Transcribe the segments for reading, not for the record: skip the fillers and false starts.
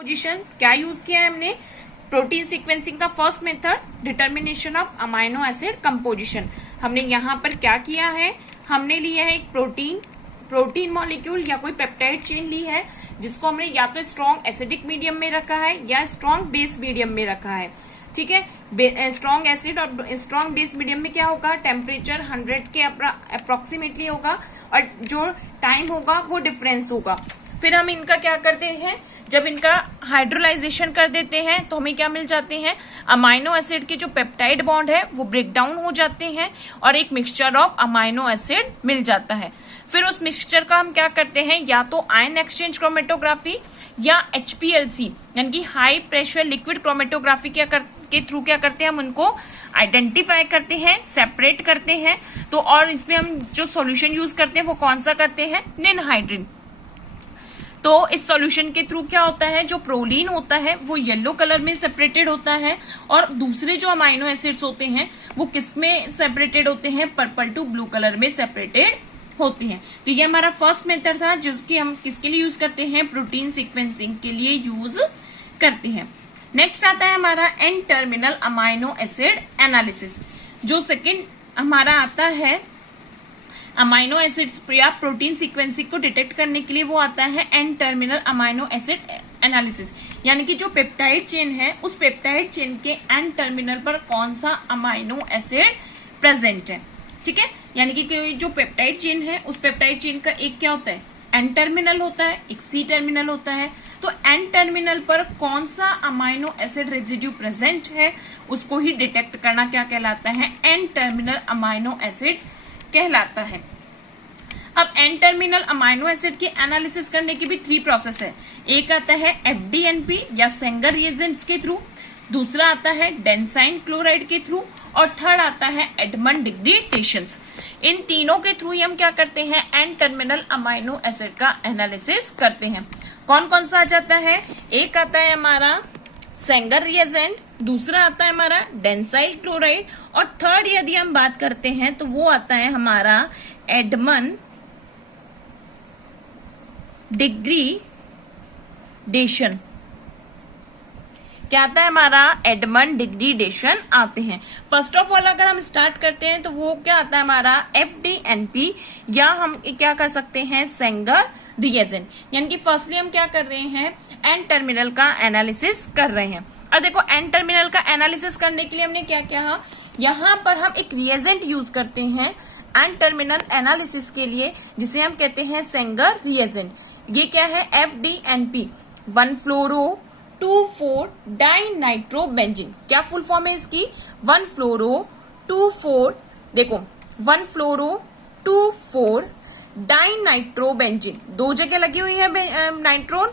Position क्या use किया है हमने? प्रोटीन सीक्वेंसिंग का first method, determination of amino acid composition. हमने यहाँ पर क्या किया है, हमने लिया है एक प्रोटीन मॉलिक्यूल या कोई पेप्टाइड चेन ली है, जिसको हमने या तो स्ट्रॉन्ग एसिडिक मीडियम में रखा है या स्ट्रॉन्ग बेस मीडियम में रखा है। ठीक है, स्ट्रॉन्ग एसिड और स्ट्रॉन्ग बेस मीडियम में क्या होगा, टेम्परेचर 100 के अप्रोक्सीमेटली होगा और जो टाइम होगा वो डिफरेंस होगा। फिर हम इनका क्या करते हैं, जब इनका हाइड्रोलाइजेशन कर देते हैं तो हमें क्या मिल जाते हैं, अमाइनो एसिड के जो पेप्टाइड बॉन्ड है वो ब्रेक डाउन हो जाते हैं और एक मिक्सचर ऑफ अमाइनो एसिड मिल जाता है। फिर उस मिक्सचर का हम क्या करते हैं, या तो आयन एक्सचेंज क्रोमेटोग्राफी या HPLC यानी कि हाई प्रेशर लिक्विड क्रोमेटोग्राफी के थ्रू क्या करते हैं, हम उनको आइडेंटिफाई करते हैं, सेपरेट करते हैं। तो और इसमें हम जो सॉल्यूशन यूज करते हैं वो कौन सा करते हैं, निनहाइड्रिन। तो इस सॉल्यूशन के थ्रू क्या होता है, जो प्रोलीन होता है वो येलो कलर में सेपरेटेड होता है और दूसरे जो अमाइनो एसिड्स होते हैं वो किस में सेपरेटेड होते हैं, पर्पल टू ब्लू कलर में सेपरेटेड होते हैं। तो ये हमारा फर्स्ट मेथड था जिसकी हम किसके लिए यूज करते हैं, प्रोटीन सीक्वेंसिंग के लिए यूज करते हैं। नेक्स्ट आता है हमारा N terminal amino acid analysis. जो सेकेंड हमारा आता है अमाइनो एसिड्स या प्रोटीन सीक्वेंसिंग को डिटेक्ट करने के लिए, वो आता है N terminal amino acid analysis. यानी कि जो पेप्टाइड चेन है उस पेप्टाइड चेन के एन टर्मिनल पर कौन सा अमाइनो एसिड प्रेजेंट है। ठीक है, यानी कि जो पेप्टाइड चेन है उस पेप्टाइड चेन का एक क्या होता है, एन टर्मिनल होता है, एक सी टर्मिनल होता है। तो एन टर्मिनल पर कौन सा अमाइनो एसिड रेजिड्यू प्रेजेंट है उसको ही डिटेक्ट करना क्या कहलाता है, एन टर्मिनल अमाइनो एसिड कहलाता है। अब एन टर्मिनल अमाइनो एसिड की एनालिसिस करने की भी 3 प्रोसेस है। एक आता है FDNP या सेंगर रिएजेंट्स के थ्रू, दूसरा आता है डेंसाइन क्लोराइड के थ्रू और थर्ड आता है एडमंड डिग्रेडेशंस। इन तीनों के थ्रू ही हम क्या करते हैं, एन टर्मिनल अमाइनो एसिड का एनालिसिस करते हैं। कौन कौन सा आ जाता है, एक आता है हमारा सेंगर रिएजेंट, दूसरा आता है हमारा डेंसाइल क्लोराइड और थर्ड यदि हम बात करते हैं तो वो आता है हमारा एडमंड डिग्रेडेशन। क्या आता है हमारा, एडमंड डिग्रेडेशन आते हैं। फर्स्ट ऑफ ऑल अगर हम स्टार्ट करते हैं तो वो क्या आता है हमारा FDNP या हम क्या कर सकते हैं, सेंगर रिएजेंट। यानी कि फर्स्टली हम क्या कर रहे हैं, एन टर्मिनल का एनालिसिस कर रहे हैं। अब देखो एन टर्मिनल का एनालिसिस करने के लिए हमने क्या किया, यहाँ पर हम एक रिएजेंट यूज करते हैं एन टर्मिनल एनालिसिस के लिए, जिसे हम कहते हैं सेंगर रिएजेंट। ये क्या है, FDNP 1-फ्लोरो-2,4 डाइनाइट्रोबेंजीन। क्या फुल फॉर्म है इसकी, 1-फ्लोरो-2,4, देखो 1-फ्लोरो-2,4 डाइनाइट्रोबेंजीन। 2 जगह लगी हुई है नाइट्रोन,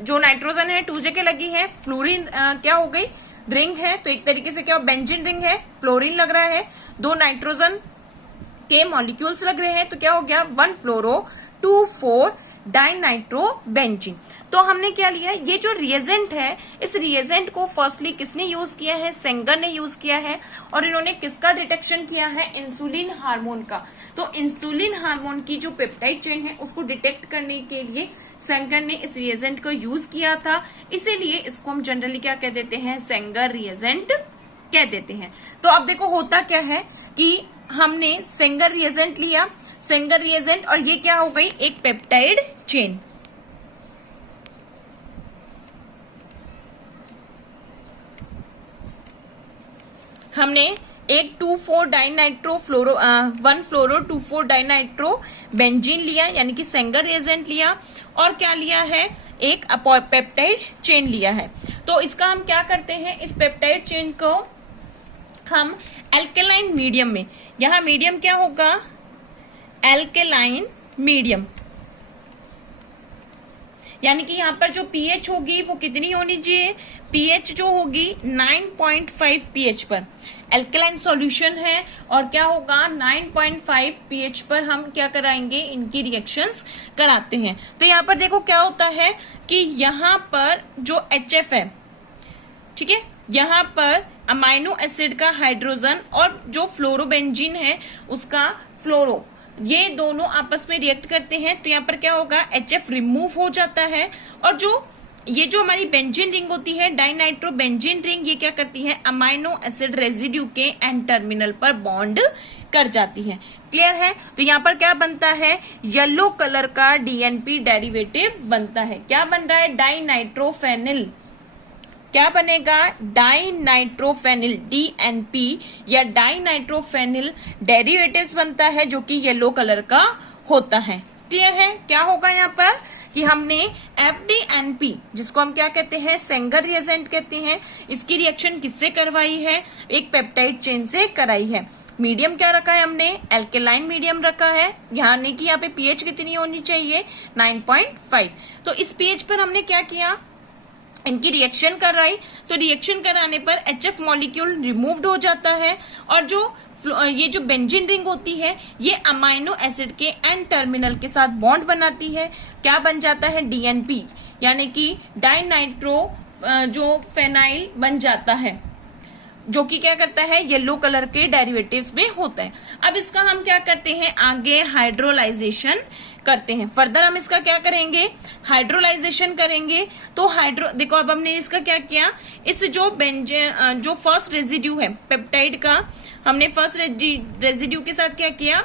जो नाइट्रोजन है 2 जगह लगी है। फ्लोरीन क्या हो गई, रिंग है, तो एक तरीके से क्या बेंजीन रिंग है, फ्लोरीन लग रहा है, 2 नाइट्रोजन के मॉलिक्यूल्स लग रहे हैं, तो क्या हो गया 1-फ्लोरो-2,4 डाइनाइट्रोबेंजीन। तो हमने क्या लिया, ये जो रिएजेंट है इस रिएजेंट को फर्स्टली किसने यूज किया है, सेंगर ने यूज किया है और इन्होंने किसका डिटेक्शन किया है, इंसुलिन हार्मोन का। तो इंसुलिन हार्मोन की जो पेप्टाइड चेन है उसको डिटेक्ट करने के लिए सेंगर ने इस रिएजेंट को यूज किया था, इसीलिए इसको हम जनरली क्या कह देते हैं, सेंगर रिएजेंट कह देते हैं। तो अब देखो होता क्या है कि हमने सेंगर रिएजेंट लिया, सेंगर रिएजेंट, और ये क्या हो गई, एक पेप्टाइड चेन। हमने एक 1-फ्लोरो-2,4 डाइनाइट्रो बेंजीन लिया यानी कि सेंगर रिएजेंट लिया, और क्या लिया है, एक पेप्टाइड चेन लिया है। तो इसका हम क्या करते हैं, इस पेप्टाइड चेन को हम एल्केलाइन मीडियम में, यहां मीडियम क्या होगा, एल्केलाइन मीडियम, यानी कि यहाँ पर जो pH होगी वो कितनी होनी चाहिए, pH जो होगी 9.5 pH पर। एल्केलाइन सॉल्यूशन है और क्या होगा 9.5 pH पर हम क्या कराएंगे, इनकी रिएक्शंस कराते हैं। तो यहाँ पर देखो क्या होता है कि यहाँ पर जो HF है, ठीक है, यहाँ पर अमाइनो एसिड का हाइड्रोजन और जो फ्लोरोबेंजीन है उसका फ्लोरो, ये दोनों आपस में रिएक्ट करते हैं। तो यहाँ पर क्या होगा, HF रिमूव हो जाता है और जो ये जो हमारी बेंजीन रिंग होती है, डाइनाइट्रोबेंजीन रिंग, ये क्या करती है, अमाइनो एसिड रेजिड्यू के एंड टर्मिनल पर बॉन्ड कर जाती है। क्लियर है? तो यहाँ पर क्या बनता है, येलो कलर का डीएनपी डेरिवेटिव बनता है। क्या बन रहा है, डाइनाइट्रोफेनिल। क्या बनेगा, डाइनाइट्रोफेनिल, डीएनपी या डाइनाइट्रोफेनिल डेरिवेटिव्स बनता है जो कि येलो कलर का होता है। क्लियर है? क्या होगा यहाँ पर कि हमने FDNP, जिसको हम क्या कहते हैं, सेंगर रिएजेंट कहते हैं, इसकी रिएक्शन किससे करवाई है, एक पेप्टाइड चेन से कराई है। मीडियम क्या रखा है हमने, एल्केलाइन मीडियम रखा है। यानी कि यहाँ पे पीएच कितनी होनी चाहिए, 9.5। तो इस पीएच पर हमने क्या किया, इनकी रिएक्शन कराई। तो रिएक्शन कराने पर HF मॉलिक्यूल रिमूव्ड हो जाता है और ये जो बेंजीन रिंग होती है ये अमाइनो एसिड के एन टर्मिनल के साथ बॉन्ड बनाती है। क्या बन जाता है, DNP, यानी कि डाइनाइट्रो जो फेनाइल बन जाता है, जो कि क्या करता है, येलो कलर के डेरिवेटिव्स में होता है। अब इसका हम क्या करते हैं, आगे हाइड्रोलाइजेशन करते हैं। फर्दर हम इसका क्या करेंगे, हाइड्रोलाइजेशन करेंगे। तो देखो अब हमने इसका क्या किया, इस जो फर्स्ट रेजिड्यू है पेप्टाइड का, हमने फर्स्ट रेजिड्यू के साथ क्या किया,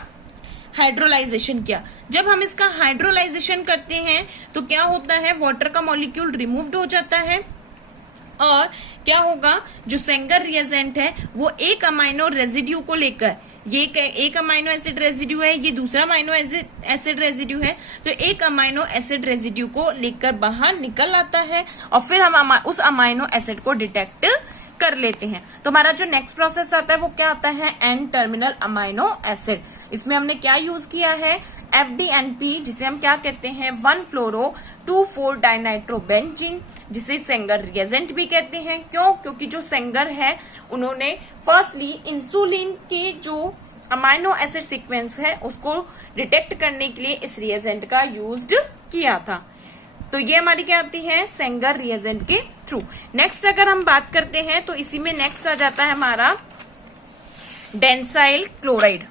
हाइड्रोलाइजेशन किया। जब हम इसका हाइड्रोलाइजेशन करते हैं तो क्या होता है, वाटर का मॉलिक्यूल रिमूव्ड हो जाता है और क्या होगा, जो सेंगर रिएजेंट है वो एक अमाइनो रेजिड्यू को लेकर, ये एक अमाइनो एसिड रेजिड्यू है, ये दूसरा अमाइनो एसिड रेजिड्यू है, तो एक अमाइनो एसिड रेजिड्यू को लेकर बाहर निकल आता है और फिर हम उस अमाइनो एसिड को डिटेक्ट कर लेते हैं। तो हमारा जो नेक्स्ट प्रोसेस आता है वो क्या आता है, एन टर्मिनल अमाइनो एसिड। इसमें हमने क्या यूज किया है, FDNP, जिसे हम क्या कहते हैं, 1-फ्लोरो-2,4 डाइनाइट्रोबेंजीन, जिसे सेंगर रिएजेंट भी कहते हैं। क्यों? क्योंकि जो सेंगर है उन्होंने फर्स्टली इंसुलिन के जो अमाइनो एसिड सीक्वेंस है उसको डिटेक्ट करने के लिए इस रिएजेंट का यूज्ड किया था। तो ये हमारी क्या आती है, सेंगर रिएजेंट के थ्रू। नेक्स्ट अगर हम बात करते हैं तो इसी में नेक्स्ट आ जाता है हमारा डेंसाइल क्लोराइड।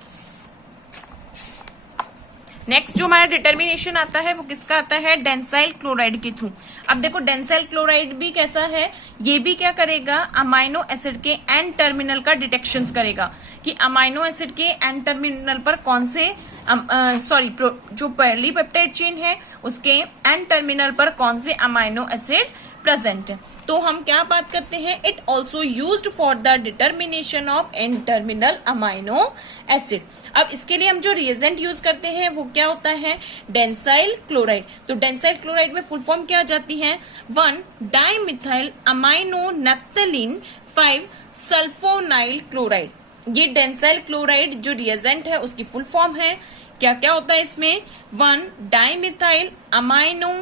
नेक्स्ट जो हमारा डिटर्मिनेशन आता है वो किसका आता है, डेंसाइल क्लोराइड के थ्रू। अब देखो डेंसाइल क्लोराइड भी कैसा है, ये भी क्या करेगा, अमाइनो एसिड के एन टर्मिनल का डिटेक्शन करेगा कि अमाइनो एसिड के एन टर्मिनल पर कौन से जो पहली पेप्टाइड चेन है उसके एन टर्मिनल पर कौन से अमाइनो एसिड प्रेजेंट है। तो हम क्या बात करते हैं, it also used for the determination of N terminal amino acid. अब इसके लिए हम जो रिएजेंट यूज करते हैं वो क्या होता है, डेंसाइल क्लोराइड। तो डेंसाइल क्लोराइड में फुल फॉर्म क्या आ जाती है, 1-डाइमिथाइल अमाइनो नेफ्थलीन 5-सल्फोनाइल क्लोराइड। ये डेंसाइल क्लोराइड जो रिएजेंट है उसकी फुल फॉर्म है। क्या क्या होता है इसमें, 1-डाइमिथाइल अमाइनो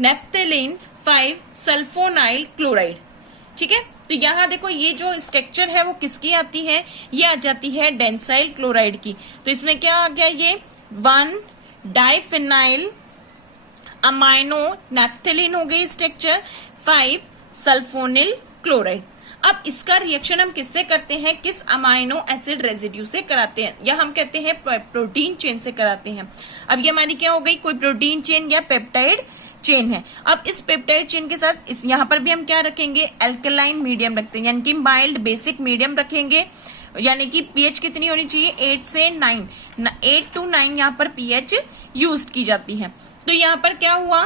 नेफ्थलीन 5-सल्फोनाइल क्लोराइड। ठीक है, तो यहाँ देखो ये जो स्ट्रक्चर है वो किसकी आती है, ये आ जाती है डेंसाइल क्लोराइड की। तो इसमें क्या आ गया, ये 1-डाइफिनाइल अमाइनो नेफ्थलीन हो गई स्ट्रक्चर, 5-सल्फोनिल क्लोराइड। अब इसका रिएक्शन हम किससे करते हैं, किस अमाइनो एसिड रेजिड्यू से कराते हैं, या हम कहते हैं प्रोटीन चेन से कराते हैं। अब ये हमारी क्या हो गई, कोई प्रोटीन चेन या पेप्टाइड चेन है। अब इस पेप्टाइड चेन के साथ इस यहाँ पर भी हम क्या रखेंगे, एल्केलाइन मीडियम रखते हैं, यानी कि माइल्ड बेसिक मीडियम रखेंगे। यानी कि पीएच कितनी होनी चाहिए, 8 से 9, 8 to 9 यहाँ पर पीएच यूज की जाती है। तो यहाँ पर क्या हुआ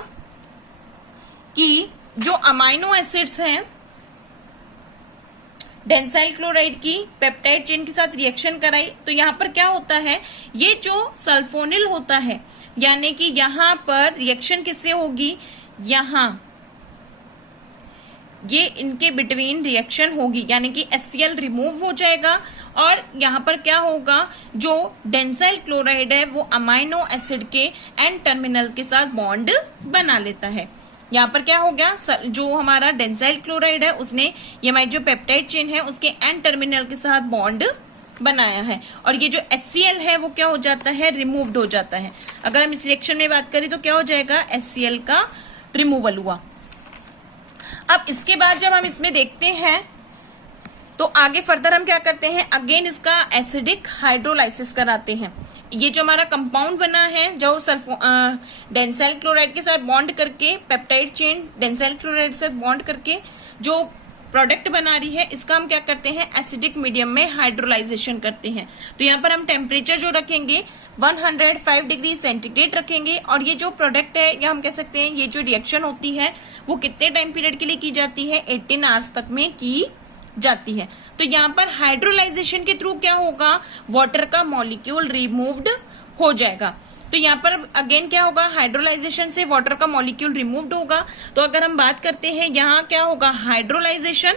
कि जो अमाइनो एसिड्स हैं डेंसाइल क्लोराइड की पेप्टाइड चेन के साथ रिएक्शन कराई, तो यहाँ पर क्या होता है, ये जो सल्फोनिल होता है, यानी कि यहाँ पर रिएक्शन किससे होगी, यहाँ ये इनके बिटवीन रिएक्शन होगी, यानी कि HCl रिमूव हो जाएगा और यहाँ पर क्या होगा, जो डेंसाइल क्लोराइड है वो अमाइनो एसिड के एन टर्मिनल के साथ बॉन्ड बना लेता है। यहाँ पर क्या हो गया, जो हमारा डेंसाइल क्लोराइड है उसने ये हमारी जो पेप्टाइड चेन है उसके एन टर्मिनल के साथ बॉन्ड बनाया है और ये जो HCl है वो क्या हो जाता है, रिमूव्ड हो जाता है। अगर हम इस रिएक्शन में बात करें तो क्या हो जाएगा, HCl का रिमूवल हुआ। अब इसके बाद जब हम इसमें देखते हैं तो आगे फर्दर हम क्या करते हैं, अगेन इसका एसिडिक हाइड्रोलाइसिस कराते हैं। ये जो हमारा कंपाउंड बना है जो डेंसाइल क्लोराइड के साथ बॉन्ड करके, पेप्टाइड चेन डेंसाइल क्लोराइड के साथ बॉन्ड करके जो प्रोडक्ट बना रही है, इसका हम क्या करते हैं, एसिडिक मीडियम में हाइड्रोलाइजेशन करते हैं। तो यहाँ पर हम टेम्परेचर जो रखेंगे 105 डिग्री सेंटीग्रेड रखेंगे, और ये जो प्रोडक्ट है या हम कह सकते हैं ये जो रिएक्शन होती है वो कितने टाइम पीरियड के लिए की जाती है, 18 आवर्स तक में की जाती है। तो यहाँ पर हाइड्रोलाइजेशन के थ्रू क्या होगा, वाटर का मॉलिक्यूल रिमूव्ड हो जाएगा। तो यहाँ पर अगेन क्या होगा, हाइड्रोलाइजेशन से वाटर का मॉलिक्यूल रिमूव्ड होगा। तो अगर हम बात करते हैं यहाँ क्या होगा, हाइड्रोलाइजेशन,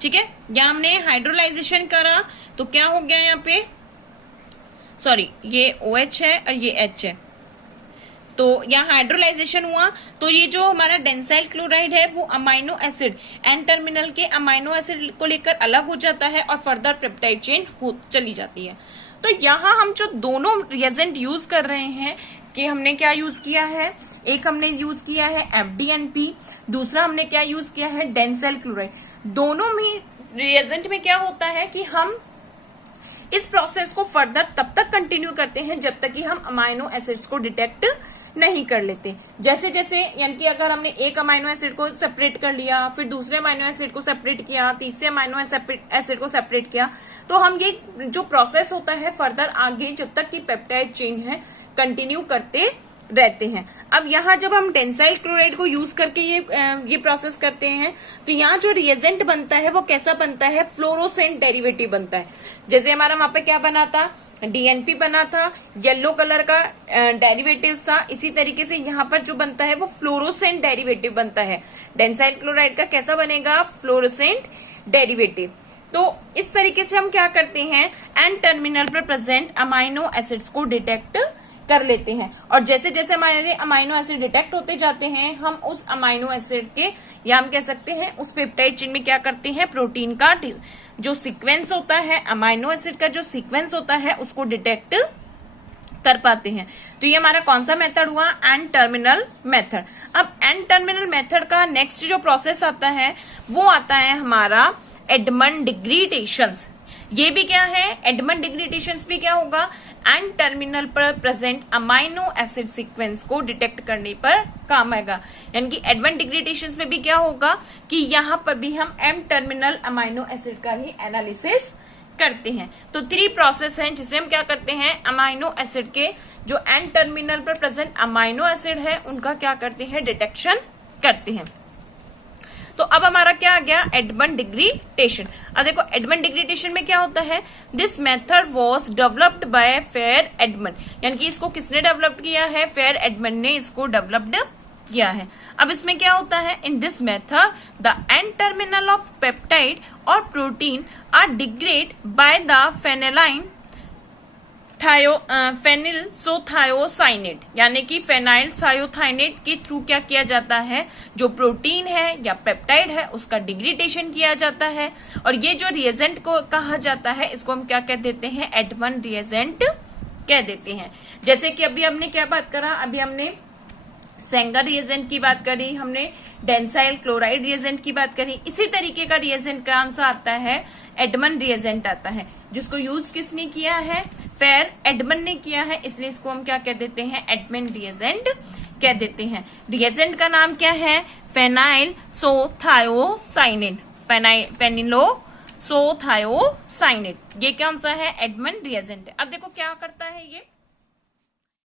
ठीक है, यहाँ हमने हाइड्रोलाइजेशन करा तो क्या हो गया यहाँ पे, सॉरी ये OH है और ये H है, तो यहाँ हाइड्रोलाइजेशन हुआ तो ये जो हमारा डेंसाइल क्लोराइड है वो अमाइनो एसिड एन टर्मिनल के अमाइनो एसिड को लेकर अलग हो जाता है और फर्दर पेप्टाइड चेन हो चली जाती है। तो यहाँ हम जो दोनों रिएजेंट यूज कर रहे हैं कि हमने क्या यूज किया है, एक हमने यूज किया है FDNP, दूसरा हमने क्या यूज किया है, डेंसाइल क्लोराइड। दोनों में रिएजेंट में क्या होता है कि हम इस प्रोसेस को फर्दर तब तक कंटिन्यू करते हैं जब तक कि हम अमाइनो एसिड्स को डिटेक्ट नहीं कर लेते। जैसे जैसे यानी कि अगर हमने एक अमाइनो एसिड को सेपरेट कर लिया, फिर दूसरे अमाइनो एसिड को सेपरेट किया, तीसरे अमाइनो एसिड को सेपरेट किया, तो हम ये जो प्रोसेस होता है फर्दर आगे जब तक कि पेप्टाइड चेन कंटिन्यू करते रहते हैं। अब यहाँ जब हम डेंसाइल क्लोराइड को यूज करके ये प्रोसेस करते हैं तो यहाँ जो रिएजेंट बनता है वो कैसा बनता है, फ्लोरोसेंट डेरिवेटिव बनता है। जैसे हमारा वहां पे क्या बना था, DNP बना था, येलो कलर का डेरिवेटिव था, इसी तरीके से यहाँ पर जो बनता है वो फ्लोरोसेंट डेरिवेटिव बनता है। डेंसाइल क्लोराइड का कैसा बनेगा, फ्लोरोसेंट डेरिवेटिव। तो इस तरीके से हम क्या करते हैं, एन टर्मिनल पर प्रेजेंट अमाइनो एसिड्स को डिटेक्ट कर लेते हैं, और जैसे जैसे हमारे अमाइनो एसिड डिटेक्ट होते जाते हैं हम उस अमाइनो एसिड के या हम कह सकते हैं उस पेप्टाइड चेन में क्या करते हैं, प्रोटीन का जो सीक्वेंस होता है, अमाइनो एसिड का जो सीक्वेंस होता है उसको डिटेक्ट कर पाते हैं। तो ये हमारा कौन सा मेथड हुआ, एन टर्मिनल मेथड। अब एन टर्मिनल मेथड का नेक्स्ट जो प्रोसेस आता है वो आता है हमारा एडमंड डिग्रेडेशन। ये भी क्या है, एडमंड डिग्रेडेशन भी क्या होगा, एन टर्मिनल पर प्रेजेंट अमाइनो एसिड सीक्वेंस को डिटेक्ट करने पर काम आएगा। यानी कि एडमंड डिग्रेडेशन में भी क्या होगा कि यहाँ पर भी हम एम टर्मिनल अमाइनो एसिड का ही एनालिसिस करते हैं। तो 3 प्रोसेस हैं जिसे हम क्या करते हैं, अमाइनो एसिड के जो एन टर्मिनल पर प्रेजेंट अमाइनो एसिड है उनका क्या करते हैं, डिटेक्शन करते हैं। तो अब हमारा क्या आ गया, एडमंड डिग्रेडेशन। अब देखो एडमंड डिग्रेडेशन में क्या होता है, this method was developed by fair Edmund, यानी कि इसको किसने डेवलप किया है, फेयर एडमंड ने इसको डेवलप्ड किया है। अब इसमें क्या होता है, in this method the N terminal of peptide और protein are degrade by the phenylene phenylisothiocyanate, यानी कि फेनाइल थायोथाइनेट के थ्रू क्या किया जाता है, जो प्रोटीन है या पेप्टाइड है उसका डिग्रेडेशन किया जाता है। और ये जो रिएजेंट को कहा जाता है इसको हम क्या कह देते हैं, एडमंड रिएजेंट कह देते हैं। जैसे कि अभी हमने क्या बात करा, अभी हमने सेंगर रिएजेंट की बात करी, हमने डेंसाइल क्लोराइड रिएजेंट की बात करी। इसी तरीके का रिएजेंट कौन सा आता है, एडमंड रिएजेंट आता है, जिसको यूज किसने किया है, फेयर एडमंड ने किया है, इसलिए इसको हम क्या कह देते हैं, एडमंड रिएजेंट कह देते हैं। रिएजेंट का नाम क्या है, फेनाइलसोथायोसाइनेट, फेनिलोसोथायोसाइनेट, ये कौन सा है, एडमंड रिएजेंट है। अब देखो क्या करता है ये,